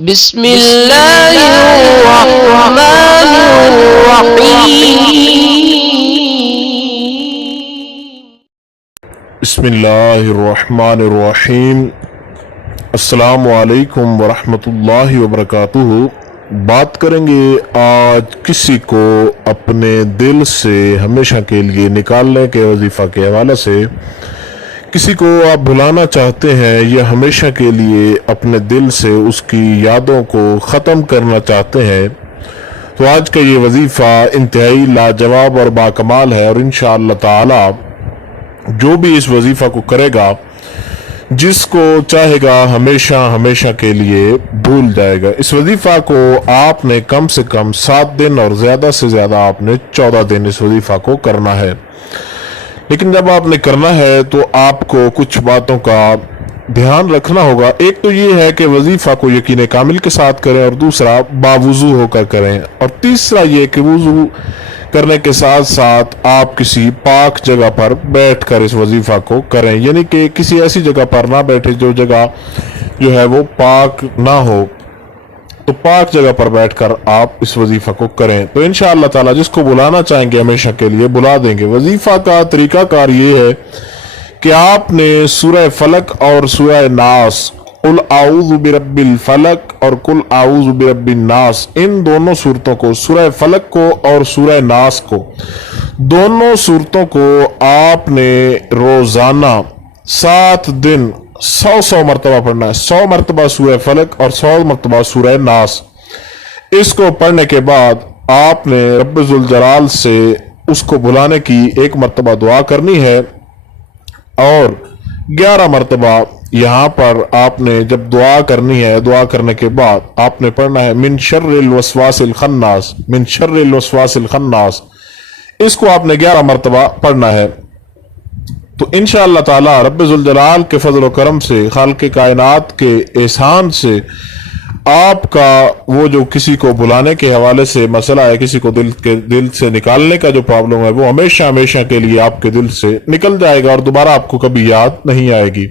بسم اللہ الرحمن الرحیم بسم اللہ الرحمن الرحیم۔ السلام علیکم ورحمۃ اللہ وبرکاتہ۔ بات کریں گے آج کسی کو اپنے دل سے ہمیشہ کے لیے نکالنے کے وظیفہ کے حوالے سے۔ کسی کو آپ بھلانا چاہتے ہیں یا ہمیشہ کے لیے اپنے دل سے اس کی یادوں کو ختم کرنا چاہتے ہیں تو آج کا یہ وظیفہ انتہائی لاجواب اور باکمال ہے، اور انشاءاللہ تعالی جو بھی اس وظیفہ کو کرے گا، جس کو چاہے گا ہمیشہ کے لیے بھول جائے گا۔ اس وظیفہ کو آپ نے کم سے کم 7 دن اور زیادہ سے زیادہ آپ نے 14 دن اس وظیفہ کو کرنا ہے۔ لیکن جب آپ نے کرنا ہے تو آپ کو کچھ باتوں کا دھیان رکھنا ہوگا۔ ایک تو یہ ہے کہ وظیفہ کو یقین کامل کے ساتھ کریں، اور دوسرا باوضو ہو کر کریں، اور تیسرا یہ کہ وضو کرنے کے ساتھ ساتھ آپ کسی پاک جگہ پر بیٹھ کر اس وظیفہ کو کریں، یعنی کہ کسی ایسی جگہ پر نہ بیٹھے جو جگہ جو ہے وہ پاک نہ ہو، تو پاک جگہ پر بیٹھ کر آپ اس وظیفہ کو کریں۔ تو انشاءاللہ تعالی جس کو بلانا چاہیں گے ہمیشہ کے لیے بلا دیں گے۔ وظیفہ کا طریقہ کار یہ ہے کہ آپ نے سورہ فلق اور سورہ ناس، قل اعوذ برب الفلق اور قل اعوذ برب الناس، ان دونوں صورتوں کو، سورہ فلق کو اور سورہ ناس کو، دونوں صورتوں کو آپ نے روزانہ 7 دن 100 مرتبہ پڑھنا ہے۔ 100 مرتبہ سورہ فلق اور 100 مرتبہ سورہ ناس۔ اس کو پڑھنے کے بعد آپ نے رب ذوالجلال سے اس کو بلانے کی 1 مرتبہ دعا کرنی ہے، اور 11 مرتبہ یہاں پر آپ نے جب دعا کرنی ہے، دعا کرنے کے بعد آپ نے پڑھنا ہے من شر الوسواس الخناس، من شر الوسواس الخناس۔ اس کو آپ نے 11 مرتبہ پڑھنا ہے۔ تو انشاءاللہ تعالی رب ذوالجلال کے فضل و کرم سے، خالق کائنات کے احسان سے، آپ کا وہ جو کسی کو بلانے کے حوالے سے مسئلہ ہے، کسی کو دل سے نکالنے کا جو پرابلم ہے، وہ ہمیشہ کے لیے آپ کے دل سے نکل جائے گا اور دوبارہ آپ کو کبھی یاد نہیں آئے گی۔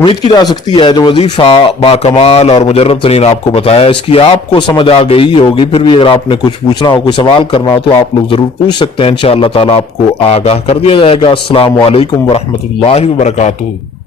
امید کی جا سکتی ہے جو وظیفہ باکمال اور مجرب ترین آپ کو بتایا، اس کی آپ کو سمجھ آ گئی ہوگی۔ پھر بھی اگر آپ نے کچھ پوچھنا ہو، کوئی سوال کرنا ہو، تو آپ لوگ ضرور پوچھ سکتے ہیں، انشاءاللہ تعالی آپ کو آگاہ کر دیا جائے گا۔ السلام علیکم ورحمۃ اللہ وبرکاتہ۔